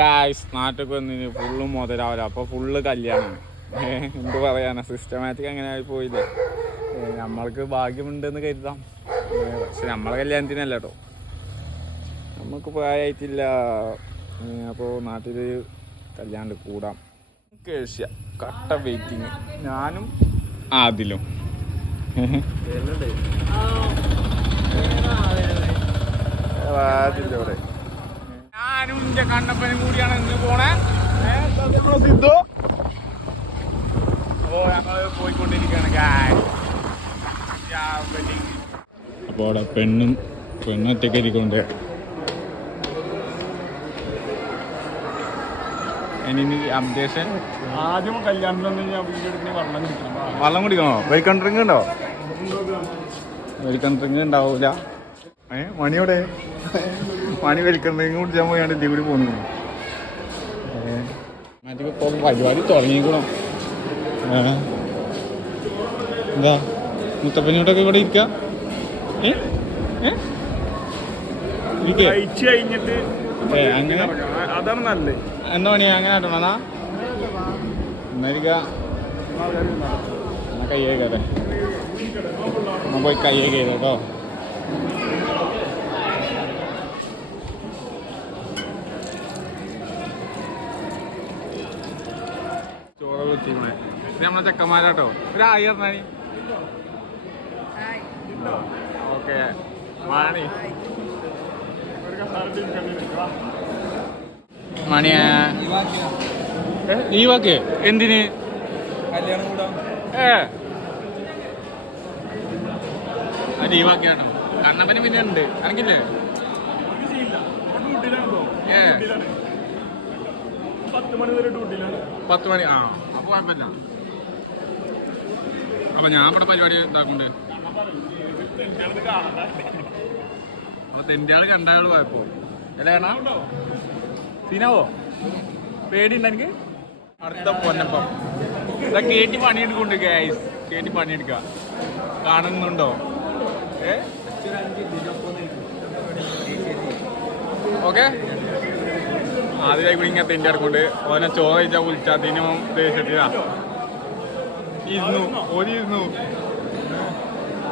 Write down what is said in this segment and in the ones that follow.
Guys നാട്ടിൽ വന്നിന് full മുതലാവില്ല അപ്പൊ full കല്യാണം. എന്ത് പറയാനാ? സിസ്റ്റമാറ്റിക് അങ്ങനെ ആയി പോയില്ലേ. നമ്മൾക്ക് നമ്മൾക്ക് ഭാഗ്യമുണ്ടെന്ന് കരുതാം. പക്ഷെ നമ്മളെ കല്യാണത്തിനല്ല കേട്ടോ നമുക്ക് പ്രായമായിട്ടില്ല അപ്പോൾ നാട്ടിൽ കല്യാണം കൂടാം. കേഷ്യ കട്ട വെയിറ്റിങ് ഞാനും ആദിലും. ആദിലൂടെ എന്റെ കണ്ണപ്പനും കൂടിയാണ് ഇന്ന് പോണേ. സിദ്ധു. അപ്പോ ഞങ്ങൾ പോയിക്കൊണ്ടിരിക്കുകയാണ് അവിടെ പെണ്ണും പെണ്ണൊറ്റക്കരിക്കൊണ്ട് അപ്ഡേഷൻ? ആദ്യം ഞാൻ വെള്ളം കുടിക്കണം. വെള്ളം കുടിക്കണോ? വെൽക്കം ഡ്രിങ്ക് ഉണ്ടോ? വെൽക്കം ഡ്രിങ്ക് ഉണ്ടാവൂല. ഏ മണിയോടെ? മണി വലിക്കുന്നത് ഇങ്ങോട്ട് കുടിച്ചാൽ പോയാണ് ഇതിൽ കൂടി പോകുന്നത്. മറ്റേ പരിപാടി തുടങ്ങിക്കണം എന്താ? മുത്തപ്പനോട്ടൊക്കെ ഇവിടെ ഇരിക്ക? കഴിഞ്ഞിട്ട് ഏ, അങ്ങനെ? അതാണ് നല്ലത്. എന്താ പണി അങ്ങനെ ആട്ടണതാ എന്നായിരിക്ക എന്നാ കൈ കയറേ എന്നാ പോയി കൈ കുത്തിക്കണേ ഇത് നമ്മളെ ചെക്കന്മാരാട്ടോ. ഒരു ആയി പറഞ്ഞാണി ഓക്കെ. മാണി. മണിയാ. ലീവാക്ക് എന്തിന്? കല്യാണം കൂടാം ഏ ലീവാക്കിയാണോ കണ്ണപ്പന് പിന്നെ ഉണ്ട്. അനക്കില്ലേ? ഏ. പത്ത് മണി വരെ ഡ്യൂട്ടിയിലാണ്. പത്ത് മണി ആ. അപ്പൊ പറ്റില്ല. അപ്പൊ ഞാൻ ഇവിടെ പരിപാടി എന്താക്കുണ്ട് അപ്പൊ തെന്റെ ആൾ കണ്ട പോയപ്പോ. അല്ലേ കാണാ സീനാവോ? പേടിയുണ്ട് എനിക്ക്? അടുത്ത പൊന്നപ്പം. ഇതാ കേട്ടി പണിയെടുക്കുന്നുണ്ട് ഗൈസ് കേട്ടി പണിയെടുക്ക. കാണുന്നുണ്ടോ? ഏ? ഓക്കെ? ആദ്യമായി കൂടി ഇങ്ങനെ തെണ്ടി ഓനെ ചോറ് കഴിച്ചാൽ വിളിച്ചാത്തിന് ദേശത്തിനാ ഇരുന്നു ഇരുന്നു.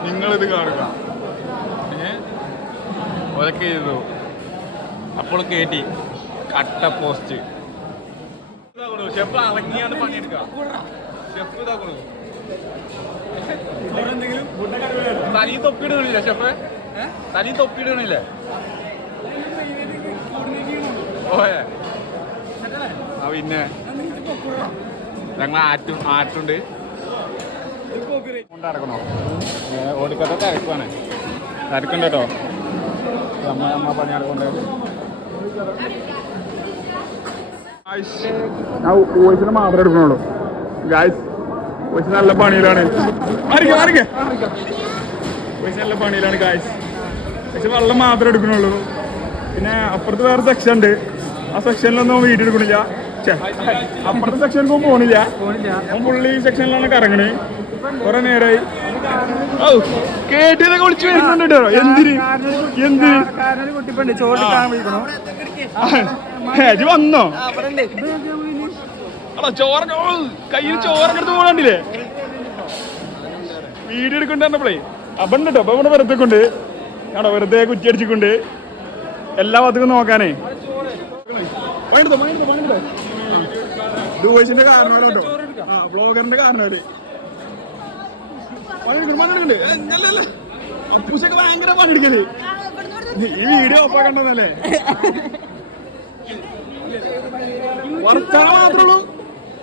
നിങ്ങളിത് കാണുക. ഒരൊക്കെ ഇരുന്നു. അപ്പോൾ കേട്ടി കട്ട പോസ്റ്റ്. ഷെഫ് ഇറങ്ങിയാണ് പണിയെടുക്കുക. ഷെഫ് ഇതാക്കണു തലി തൊപ്പിടുന്നില്ല ഷെഫ്? തലി തൊപ്പിടുന്നില്ലേ ഓയെ ആ പിന്നെ ഞങ്ങൾ ആറ്റും ആറ്റുണ്ട്. കൊണ്ടിറക്കണോ ഓടിക്കത്തെ തിരക്കുവാണ്. തിരക്കുണ്ട്? കേട്ടോ അമ്മ അമ്മ പണി നടക്കൊണ്ട് ഞാൻ വോയിസിന് മാത്രമേ എടുക്കണുള്ളൂ. ഗായ്സ് വോയിസ് നല്ല പണിയിലാണ്. വോയിസ് നല്ല പണിയിലാണ് ഗായ്സ് പക്ഷെ വെള്ളം മാത്രമേ എടുക്കണുള്ളൂ. പിന്നെ അപ്പുറത്ത് വേറെ സെക്ഷൻ ഉണ്ട്. ആ സെക്ഷനിലൊന്നും വീഡിയോ എടുക്കണില്ല. ഛെ, സെക്ഷൻ സെക്ഷനിലും പോണില്ല. പുള്ളി സെക്ഷനിലാണ് കറങ്ങണേ. കുറെ നേരമായി ഔ കേട്ടിതൊക്കെ വിളിച്ചു വരുന്നുണ്ട് എന്തിന്? എന്തിന്? വന്നോ? അടോ ചോറ കയ്യിൽ ചോറൊക്കെ എടുത്ത് പോകണ്ടില്ലേ വീഡിയോ എടുക്കണ്ടപ്പോഴേ അപ്പണ്ട് കേട്ടോ. അപ്പൊ ഇവിടെ വെറുതെ കൊണ്ട് ആണോ വെറുതെ കുറ്റി അടിച്ചിക്കൊണ്ട്. എല്ലാ ഭാഗത്തേക്കും നോക്കാനേ. പണിയെടുത്തോ, പണിയെടുത്തോ, പണിയെടുത്തോ. ഇത് വോയിസിന്റെ കാരണം കേട്ടോ ആ ബ്ലോഗറിന്റെ കാരണവര്. അപ്പൂസൊക്കെ ഭയങ്കര പണിയെടുക്കൽ ഈ വീഡിയോ ഒപ്പാക്കണ്ടെന്നല്ലേ വർത്താനം മാത്രമേ ഉള്ളൂ.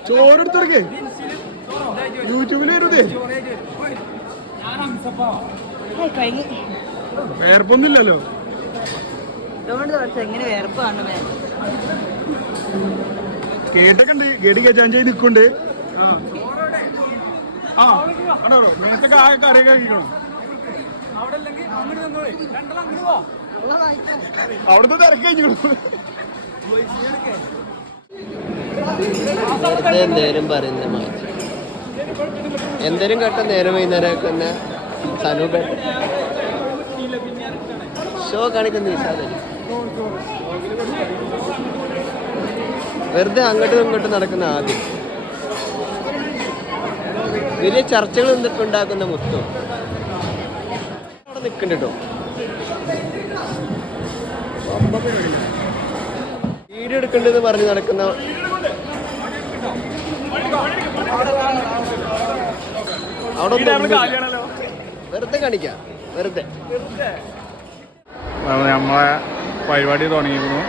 യൂട്യൂബിൽ യൂട്യൂബിൽ വരുതേ. വേർപ്പൊന്നുമില്ലല്ലോ. കേട്ടൊക്കെ കേച്ചാൻ ചെയ്ത് നിൽക്കുന്നുണ്ട് ആ. ആണോ കറിയൊക്കെ കഴിക്കണം അവിടുത്തെ തിരക്ക് കഴിഞ്ഞു. പറയുന്നത് മാറ്റി എന്തേലും കേട്ട നേരം വൈകുന്നേരം തന്നെ സനൂപ്. ഷോ കാണിക്കുന്ന നിഷാദ് വെറുതെ അങ്ങോട്ടും ഇങ്ങോട്ടും നടക്കുന്ന ആദ്യം. വലിയ ചർച്ചകൾ ഉണ്ടാക്കുന്ന മൊത്തം. അവിടെ നിൽക്കുന്നുണ്ട് വീഡിയോ എടുക്കണ്ടെന്ന് പറഞ്ഞ് നടക്കുന്ന അവിടെ. വെറുതെ കാണിക്കാം. വെറുതെ. നമ്മളെ പരിപാടി തുടങ്ങിയിരുന്നു.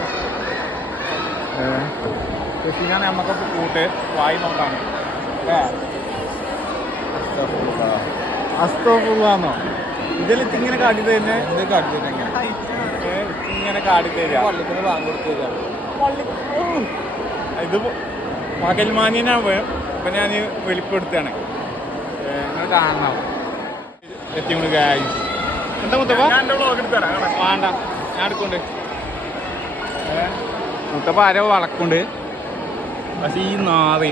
കൃഷിക്കാൻ നമുക്ക് കൂട്ട് വായി നോക്കാണ് അസ്തോഫുള്ളാന്നോ ഇതിൽ ഇങ്ങനെ കാട്ടി തന്നെ ഇത് കാട്ടി തന്നെ ഇങ്ങനെ കാട്ടി തരിക ഇത് പകൽമാനിനാവ് ഇപ്പൊ ഞാൻ വെളിപ്പെടുത്താണ് നിങ്ങൾ കാണണം. എത്തി എന്താ മുത്തപ്പ? വേണ്ട. ഞാൻ എടുക്കൊണ്ട്. മുത്തപ്പ ആരോ വളക്കുണ്ട്. പക്ഷെ ഈ നാവ്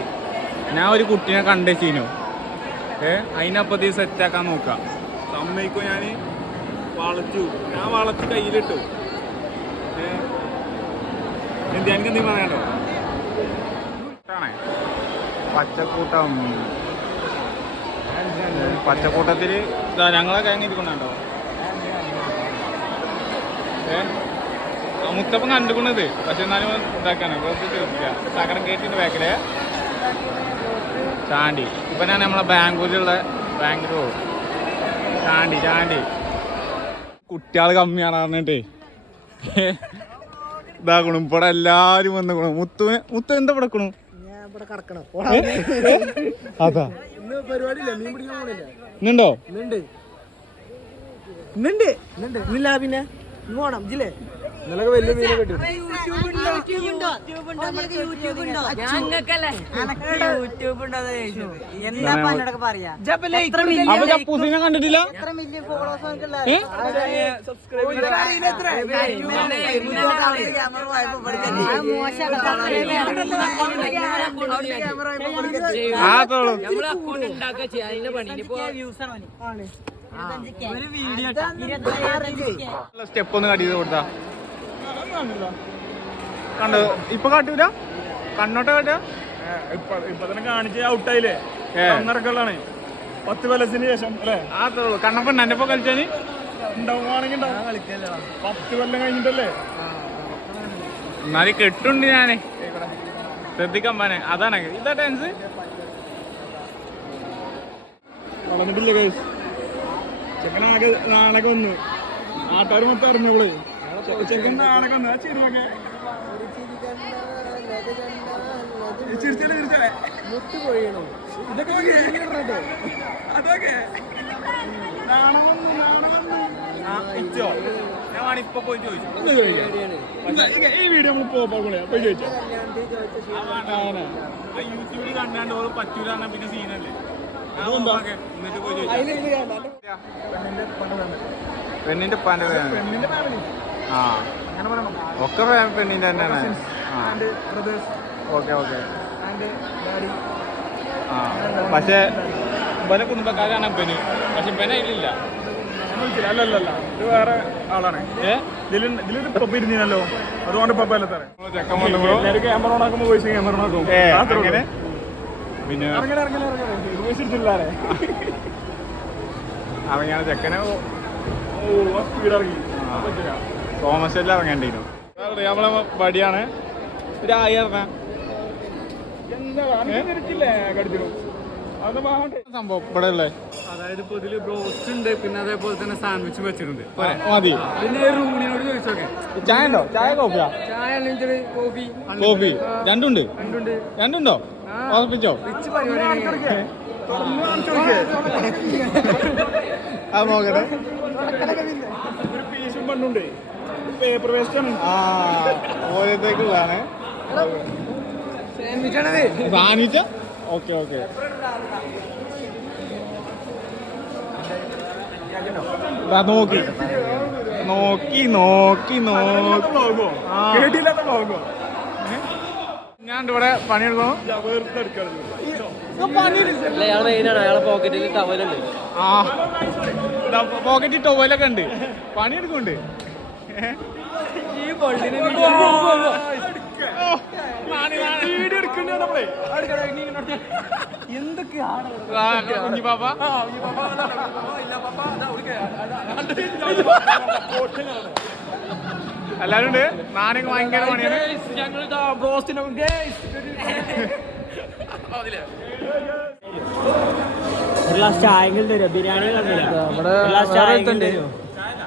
ഞാൻ ഒരു കുട്ടീനെ കണ്ടേച്ചീനു. ഏ അതിനപ്പത്തി സെറ്റാക്കാൻ നോക്കാം. അമ്മയ്ക്കും ഞാൻ വളച്ചു. ഞാൻ വളച്ച് കയ്യിലിട്ടു. ഏ എന്ത് എനിക്ക് എന്തെങ്കിലും പറയാനോ പച്ചക്കൂട്ടം. പച്ചക്കൂട്ടത്തിൽ ഞങ്ങളെ കഴിഞ്ഞ് ഇരിക്കണോ ഏ ആ മുത്തപ്പൻ കണ്ടുകൊണ്ടത് പക്ഷെ എന്നാലും ഇതാക്കാണ് സകടം ഗേറ്റിന്റെ ബാക്കിൽ ചാണ്ടി. ഇപ്പൊ ഞാൻ നമ്മളെ ബാംഗ്ലൂരിലുള്ള ബാംഗ്ലൂർ ചാണ്ടി ചാണ്ടി. കുട്ടികൾ കമ്മിയാണ് പറഞ്ഞിട്ടേ. ഇതാക്കണു. ഇവിടെ എല്ലാരും വന്നു മുത്തുവിന് മുത്തു എന്താ ഇവിടെ അതാ. ഇന്നുണ്ടോ? ഇന്നുണ്ട്. ഇന്നില്ല പിന്നെ? ഇന്ന് പോണം. ജില്ലേ ഇന്നലെ വലിയ മീനെ കിട്ടി യൂട്യൂബ് ഉണ്ടോ എന്താ എന്നോടൊക്കെ പറയാ അപ്പൊ കപ്പൂസിനെ കണ്ടിട്ടില്ല? ആ തോളൂ ഒരു വീഡിയോ സ്റ്റെപ്പ് ഒന്ന് കട്ട് ചെയ്ത് കൊടുത്താ കണ്ടോ? ഇപ്പൊ കാട്ടൂല? കണ്ണോട്ട കാട്ടുക ഇപ്പൊ തന്നെ കാണിച്ച് ഔട്ടായില്ലേ? ഏ. ഒന്നരക്കുള്ളാണ് പത്ത് കൊല്ലത്തിന് ശേഷം അല്ലേ? ആ കണ്ണപ്പൻ എന്നെ ഇപ്പൊ കളിച്ചാന്? ഉണ്ടാവുകയാണെങ്കിൽ ഉണ്ടാവും. പത്ത് കൊല്ലം കഴിഞ്ഞിട്ടല്ലേ? എന്നാലും കെട്ടുണ്ട് ഞാൻ. ശ്രദ്ധിക്കാൻ പാനെ. അതാണ്. ഇതാ ടെൻസ്. വളർന്നിട്ടില്ല കേസ് ചെക്കനാകെ നാളെ വന്നു നാട്ടുകാർ മൊത്തം അറിഞ്ഞോളെ. ഇപ്പൊ പോയി ചോദിച്ചു ഈ- വീഡിയോ നമ്മൾ പോയി ചോദിച്ചോ. യൂട്യൂബിൽ കണ്ടാണ്ട് ഓരോ പറ്റൂല പറഞ്ഞാ പിന്നെ സീനല്ലേ. എന്നിട്ട് പോയി ചോദിച്ചു പെണ്ണിന്റെ ഉപ്പാന്റെ പെണ്ണിന്റെ ഫാമിലി ആ. അങ്ങനെ പറയണം ഒക്കെ പെ- പെണ്ണിന്റെ തന്നെയാണ്. And brothers okay okay. And daddy ആ. പക്ഷേ ഇവനെ കുടുംബക്കാരാണ് പെന് പക്ഷെ പെന ഇല്ലില്ല. അല്ല അല്ല അല്ല ഇത് വേറെ ആളാണ്. ഏ? ഇതിൽ ഇതിലൊരു പപ്പ ഇരുന്നല്ലോ അതുകൊണ്ട് പപ്പ അല്ല തരാം ക്യാമറ ഓൺ ആക്കുമ്പോൾ വോയിസ് ക്യാമറ ഓൺ ആക്കും. പിന്നെ ഇറങ്ങൽ, ഇറങ്ങൽ. ഇത് വോയിസ് എടുത്തില്ലാരെ അങ്ങനെ ചെക്കനെ. ഓ സ്പീഡ് ഇറങ്ങി. പറ്റില്ല ഇറങ്ങേണ്ടിരുന്നു നമ്മളെ വടിയാണ്. ഒരു ആയി ഇറങ്ങാൻ എന്താ അങ്ങനെ തിരിച്ചില്ലേ കടിച്ചു അത് സംഭവം ഇവിടെ ഉള്ളേ. അതായത് ഇപ്പൊ ഇതിൽ ബ്രോസ്റ്റ് ഉണ്ട് പിന്നെ അതേപോലെ തന്നെ സാൻഡ്വിച്ച് വെച്ചിട്ടുണ്ട്? മതി. പിന്നെ റൂമിനോട് ചോദിച്ചോക്കെ. ചായ ഉണ്ടോ ചായ കോഫിയാ? ചായ അല്ലെങ്കിൽ കോഫി. കോഫി. രണ്ടുണ്ട്. രണ്ടുണ്ട്. രണ്ടുണ്ടോ? ഓർപ്പിച്ചോ. അത് നോക്കട്ടെ. പണ്ടുണ്ട് പേപ്പർ വേസ്റ്റ് ആണ് ആ ഓരോരുത്തേക്കുള്ളതാണ് സാനിച്ച? Okay okay. നോക്കി. നോക്കി നോക്കി നോക്കി. ആ. കേട്ടില്ലാത്ത ബ്ലോഗോ ഞാൻ ഇവിടെ പണിയെടുക്കണം പോക്കറ്റിൽ ടൊവലൊക്കെ ഉണ്ട്. പണിയെടുക്കുന്നുണ്ട്. എന്തൊക്കെയാണ് എല്ലാരും ഉണ്ട് നാനൊക്കെ ഭയങ്കര പണിയാണ്. ബ്രോസ്റ്റിനും ഒരു ഗ്ലാസ് ചായങ്ങൾ തരുമോ ബിരിയാണി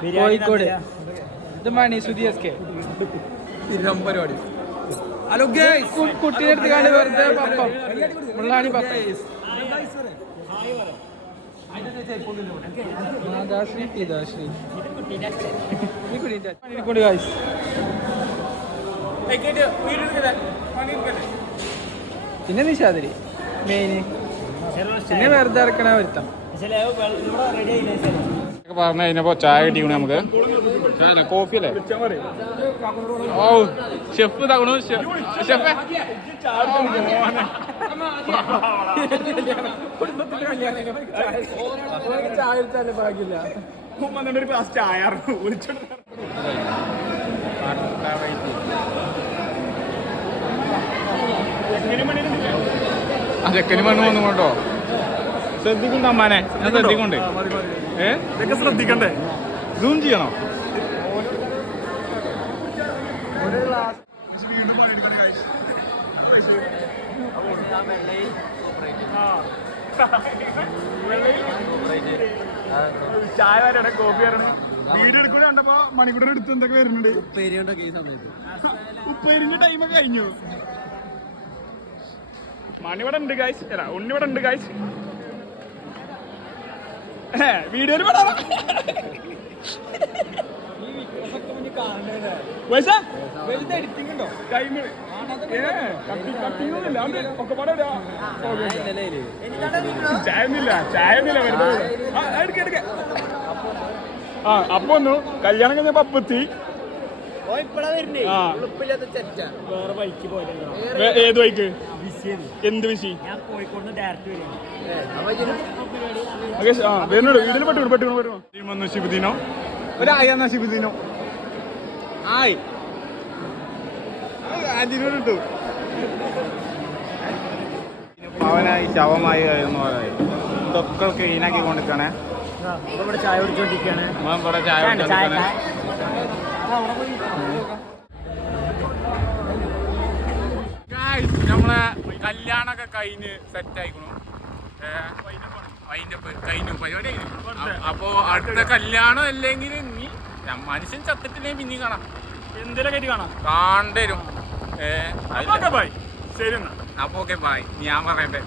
കോഴിക്കോട്. ഇത് മണി സുധി എസ് കെ. പരിപാടി ഹലോ കുട്ടീനെ എടുത്ത് കാണി വെറുതെ പപ്പം. മുള്ളാണി മാതാശ്രീ പിതാശ്രീ പിന്നെ നിഷാദരി മെയിന്. പിന്നെ വെറുതെ ഇറക്കണ വരുത്തം റെഡി ആയില്ലേ പറഞ്ഞു കഴിഞ്ഞപ്പോ ചായ കിട്ടിക്കണു നമുക്ക്. കോഫി അല്ലേ? ഓ ഷെഫ് തകണു ഷെഫ് ചെക്കന് മണ്ണ് വന്നു കൊണ്ടോ? ശ്രദ്ധിക്കുന്നുണ്ട് അമ്മാനെ. ഞാൻ ശ്രദ്ധിക്കണ്ടേ? ഏ ശ്രദ്ധിക്കണ്ടേ സൂം ചെയ്യണോ ചായ വരണേ കോഫി വരണേ വീഡിയോ എടുക്കൂടെ കണ്ടപ്പോ മണിക്കൂടെ എടുത്ത് എന്തൊക്കെ വരുന്നുണ്ട്? ഉപ്പേരിന്റെ ടൈമൊക്കെ കഴിഞ്ഞു. മണിവിടെ ഉണ്ട് അല്ല ഉണ്ണിവിടെ ഉണ്ട് ഗൈസ് വീഡിയോയിൽ പെടാ പൈസ എഡിറ്റിംഗ് ഉണ്ടോ ടൈം കട്ടിങ് ഒന്നുമില്ല അത് ഒക്കെ പാടെ ആ, എടുക്ക എടുക്ക. ആ അപ്പൊ ഒന്ന് കല്യാണം കഴിഞ്ഞ പപ്പത്തി ഏത് ബൈക്ക് എന്ത് വരുന്നുണ്ട്. പെട്ടു പെട്ടു ഒരു ആയ. എന്നാ ആയി അവനായി ശവമായി എന്ന് പറയുന്നത് ഇതൊക്കെ ക്ലീനാക്കി കൊണ്ടിരിക്കണേ. ഇവിടെ ചായ ഇവിടെ ചായ ചായ. കുടിച്ചോണ്ടിരിക്കണേ. നമ്മളെ കല്യാണൊക്കെ കഴിഞ്ഞ് സെറ്റ് ആയിക്കണു. അതിന്റെ കഴിഞ്ഞു പരിപാടി അപ്പോ അടുത്ത കല്യാണം അല്ലെങ്കിൽ നീ മനുഷ്യൻ ചത്തിട്ടില്ലേ പിന്നെ കാണാം. എന്തിനൊക്കെ കാണാം? കാണ്ടരും ഏഹ് അപ്പൊ ഓക്കെ ബായ് ഞാൻ പറയട്ടെ.